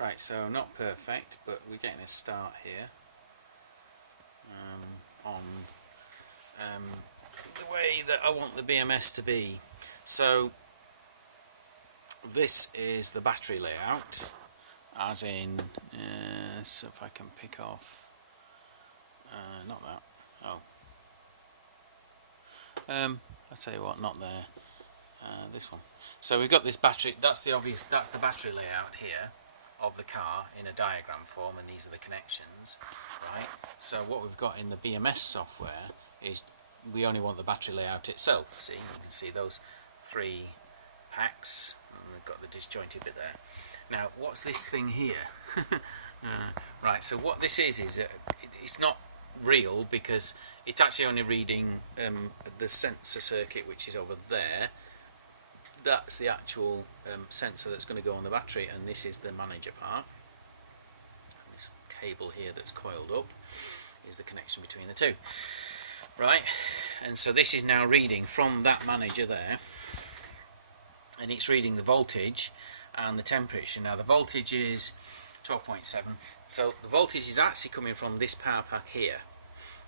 Right, so not perfect, but we're getting a start here on the way that I want the BMS to be. So this is the battery layout, as in, so if I can pick off, not that, I'll tell you what, not there, this one. So we've got this battery, that's the battery layout here of the car in a diagram form, and these are the connections, right? So what we've got in the BMS software is we only want the battery layout itself. See, you can see those three packs, and we've got the disjointed bit there. Now, what's this thing here? Right, so what this is it's not real, because it's actually only reading the sensor circuit, which is over there. That's the actual sensor that's going to go on the battery, and this is the manager part. This cable here that's coiled up is the connection between the two, right? And so this is now reading from that manager there, and it's reading the voltage and the temperature. Now the voltage is 12.7, so the voltage is actually coming from this power pack here,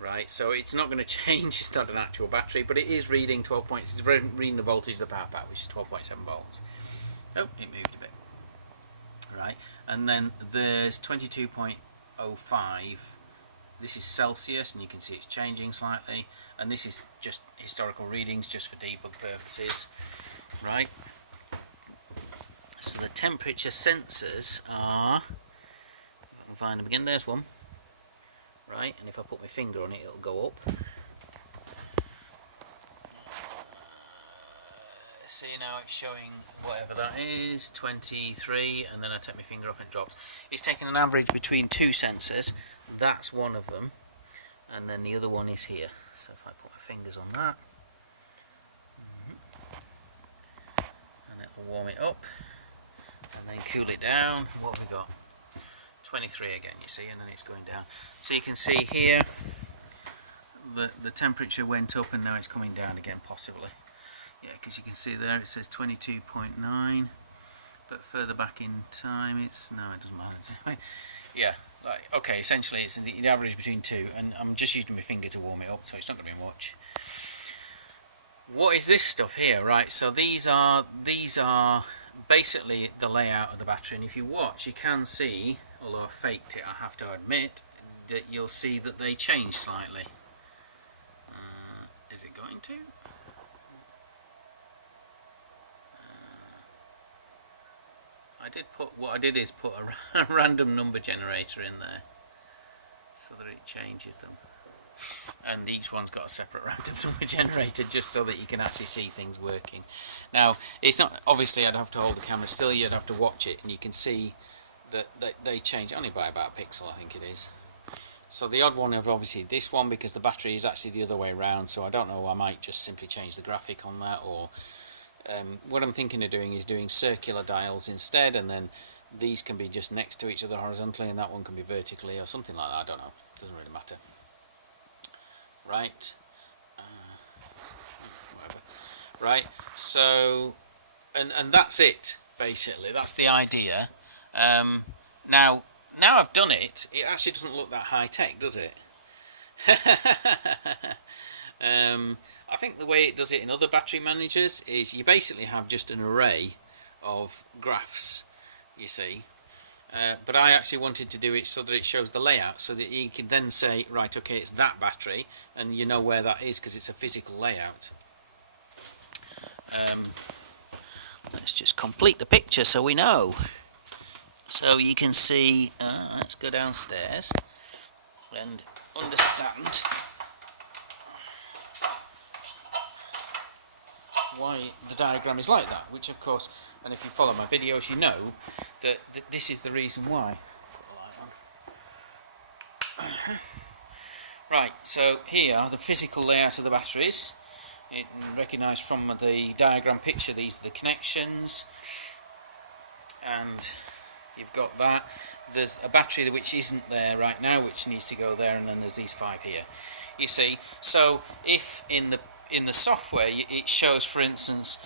right? So it's not going to change, it's not an actual battery, but it is reading 12 points, it's reading the voltage of the power pack, which is 12.7 volts. Oh, it moved a bit, right? And then there's 22.05, this is Celsius, and you can see it's changing slightly, and this is just historical readings, just for debug purposes, right? So the temperature sensors are, if I can find them again, there's one. Right, and if I put my finger on it, it'll go up. See, now it's showing whatever that is, 23, and then I take my finger off and it drops. It's taking an average between two sensors. That's one of them, and then the other one is here. So if I put my fingers on that, and it'll warm it up, and then cool it down. What have we got? 23 again, you see, and then it's going down. So you can see here the temperature went up, and now it's coming down again, possibly. Yeah, because you can see there it says 22.9, but further back in time it's, no, it doesn't matter. Yeah, like, okay, essentially it's the average between two, and I'm just using my finger to warm it up, so it's not going to be much. What is this stuff here? Right, so these are basically the layout of the battery, and if you watch, you can see, although I faked it, I have to admit, that you'll see that they change slightly. Is it going to? What I did is put a random number generator in there, so that it changes them. And each one's got a separate random number generator, just so that you can actually see things working. Now, it's not, obviously I'd have to hold the camera still, you'd have to watch it, and you can see that they change only by about a pixel, I think it is. So the odd one is obviously this one, because the battery is actually the other way around, so I don't know, I might just simply change the graphic on that, or what I'm thinking of doing is doing circular dials instead, and then these can be just next to each other horizontally, and that one can be vertically, or something like that, I don't know, it doesn't really matter. Right, whatever. Right, so, and that's it, basically, that's the idea. Now I've done it, it actually doesn't look that high-tech, does it? I think the way it does it in other battery managers is you basically have just an array of graphs, you see. But I actually wanted to do it so that it shows the layout, so that you can then say, right, okay, it's that battery, and you know where that is because it's a physical layout. Let's just complete the picture so we know. So you can see, let's go downstairs and understand why the diagram is like that, which of course, and if you follow my videos, you know that this is the reason why. Right, so here are the physical layout of the batteries. It recognised from the diagram picture, these are the connections, and you've got that. There's a battery which isn't there right now, which needs to go there, and then there's these 5 here. You see, so if in the software it shows, for instance,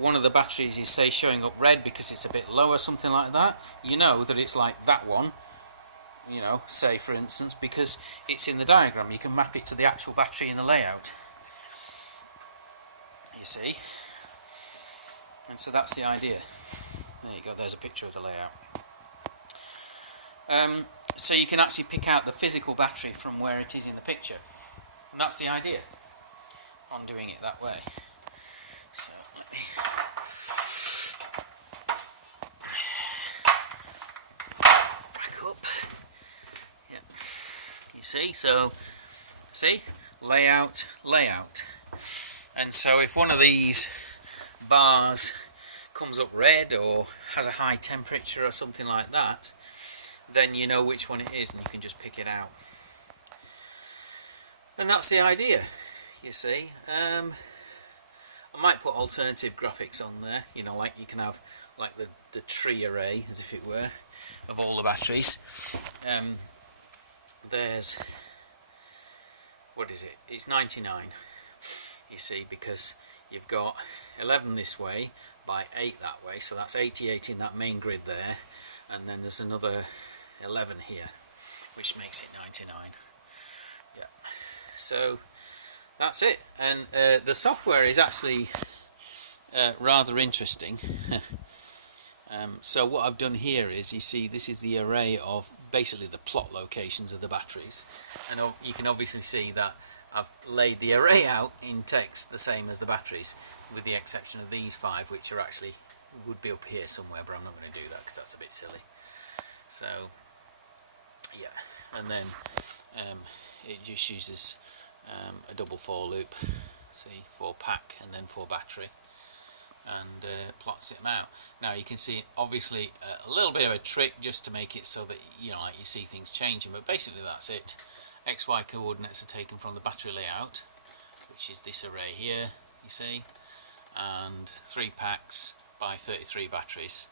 one of the batteries is, say, showing up red because it's a bit low or something like that, you know that it's like that one, you know, say for instance, because it's in the diagram. You can map it to the actual battery in the layout, you see. And so that's the idea. There you go, there's a picture of the layout. So you can actually pick out the physical battery from where it is in the picture, and that's the idea on doing it that way. So let me back up. Yeah, you see, so see, layout, and so if one of these bars comes up red or has a high temperature or something like that, then you know which one it is and you can just pick it out. And that's the idea, you see. I might put alternative graphics on there, you know, like you can have like the tree array, as if it were, of all the batteries. There's, what is it? It's 99, you see, because you've got 11 this way by 8 that way, so that's 88 in that main grid there, and then there's another 11 here, which makes it 99. Yeah, so that's it. And the software is actually rather interesting. So what I've done here is, you see, this is the array of basically the plot locations of the batteries, and you can obviously see that I've laid the array out in text the same as the batteries, with the exception of these 5, which are actually would be up here somewhere, but I'm not going to do that because that's a bit silly. So yeah, and then it just uses a double for loop, see, for pack and then for battery, and plots them out. Now you can see obviously a little bit of a trick just to make it so that, you know, like you see things changing, but basically that's it. XY coordinates are taken from the battery layout, which is this array here, you see, and 3 packs by 33 batteries,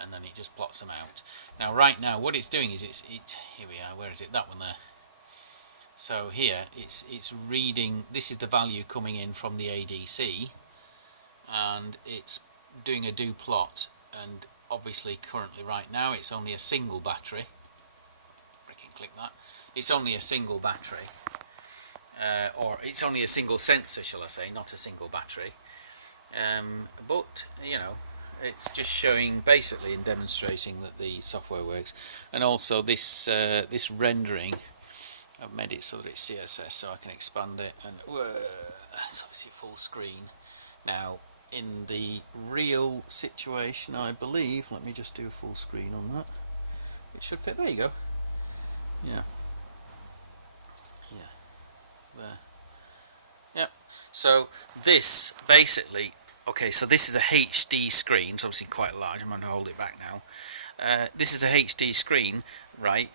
and then it just plots them out. Now right now what it's doing is here we are, where is it, that one there. So here it's reading, this is the value coming in from the ADC, and it's doing a do plot, and obviously currently right now it's only a single battery. Freaking click that. It's only a single battery, or it's only a single sensor, shall I say, not a single battery. But you know, it's just showing basically and demonstrating that the software works. And also this this rendering, I've made it so that it's CSS, so I can expand it, and it's obviously full screen. Now in the real situation, I believe, let me just do a full screen on that, it should fit. There you go. Yeah, there. Yep. So this basically, okay, so this is a HD screen. It's obviously quite large. I'm going to hold it back now. This is a HD screen, right,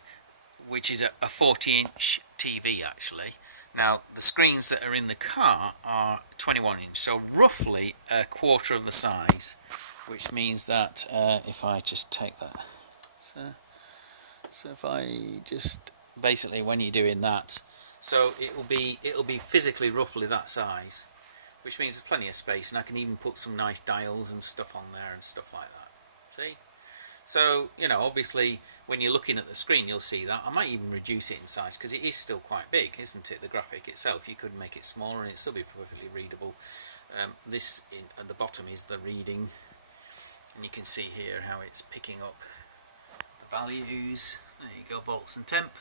which is a 40-inch TV actually. Now the screens that are in the car are 21-inch, so roughly a quarter of the size, which means that if I just take that, so if I just basically, when you're doing that, so it'll be physically roughly that size, which means there's plenty of space, and I can even put some nice dials and stuff on there and stuff like that. See? So, you know, obviously when you're looking at the screen you'll see that. I might even reduce it in size because it is still quite big, isn't it? The graphic itself, you could make it smaller and it'd still be perfectly readable. This at the bottom is the reading, and you can see here how it's picking up the values. There you go, volts and temp.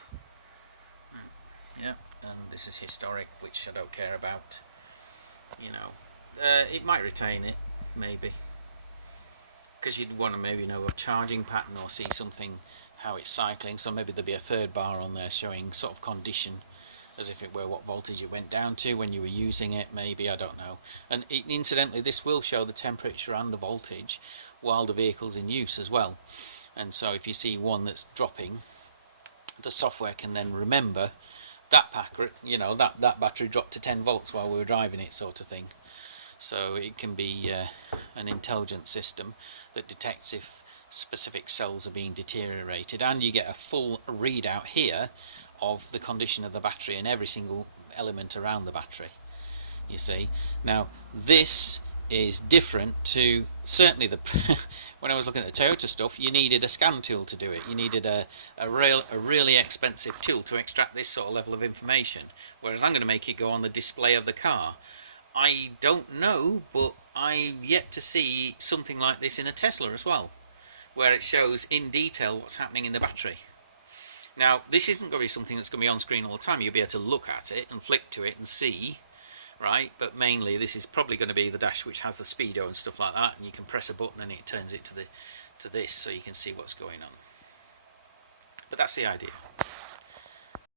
Yeah, and this is historic, which I don't care about. You know, it might retain it, maybe, because you'd want to maybe know a charging pattern or see something, how it's cycling. So maybe there'll be a third bar on there showing sort of condition, as if it were what voltage it went down to when you were using it, maybe, I don't know. And incidentally, this will show the temperature and the voltage while the vehicle's in use as well. And so if you see one that's dropping, the software can then remember that pack, you know, that battery dropped to 10 volts while we were driving it, sort of thing. So it can be an intelligent system that detects if specific cells are being deteriorated, and you get a full readout here of the condition of the battery and every single element around the battery, you see. Now this is different to certainly the when I was looking at the Toyota stuff. You needed a scan tool to do it. You needed a really expensive tool to extract this sort of level of information, whereas I'm going to make it go on the display of the car. I don't know, but I've yet to see something like this in a Tesla as well, where it shows in detail what's happening in the battery. Now, this isn't going to be something that's going to be on screen all the time. You'll be able to look at it and flick to it and see, right? But mainly this is probably going to be the dash which has the speedo and stuff like that, and you can press a button and it turns it to this, so you can see what's going on. But that's the idea.